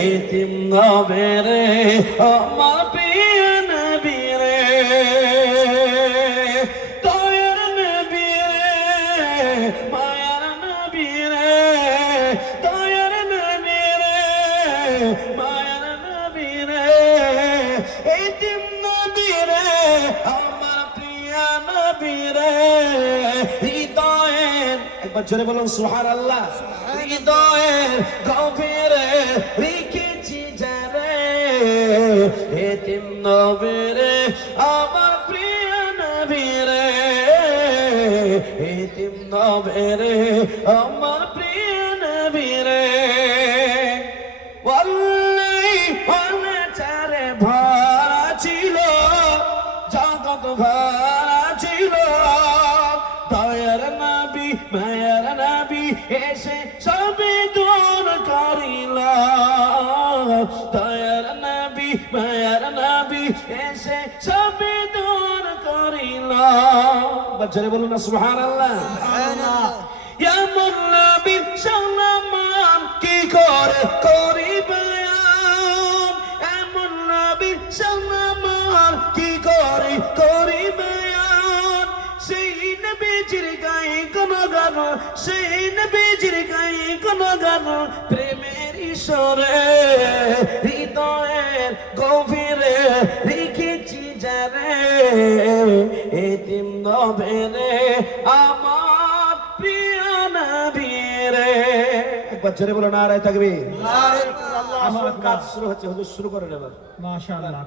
এতিম নবে রে আমার প্রিয় নবী রে দয়ার নবী রে মায়ার নবী রে দয়ার নবী রে মায়ার নবী রে এতিম নবী রে আমার প্রিয় নবী রে হৃদয়ের একবার জোরে বলুন সুবহানাল্লাহ হৃদয়ের গভীরে রেখেছি যারে এতিম নবী রে আমার প্রিয় নবী রে এতিম নবী রে আমার প্রিয় নবী রে ওয়াল্লাহি চারে ভরা ছিল জগৎ ভরা ছিল দয়ার নবী মায়ার নবী এসে সবে দূর করিল দয়ার নবী মায়ার নবী এসে সবে দূর করিল বাচ্চারে বলুন না সুবহানাল্লাহ এমন নবী সম্মান কি করে করি বয়ান এমন নবী সম্মান কি করে করি বয়ান সেই নবীজির গায়ে কোন গান সেই নবীজির গায়ে কোন গান প্রেমের ঈশ্বরে হৃদয়ের গভীরে রেখেছি যারে এতিম নবী রে আমার প্রিয় নবী রে একবার জোরে বলো নারায়ে তাকবীর। আমার কাজ শুরু হচ্ছে হুজুর শুরু করেন এবার। মাশাআল্লাহ।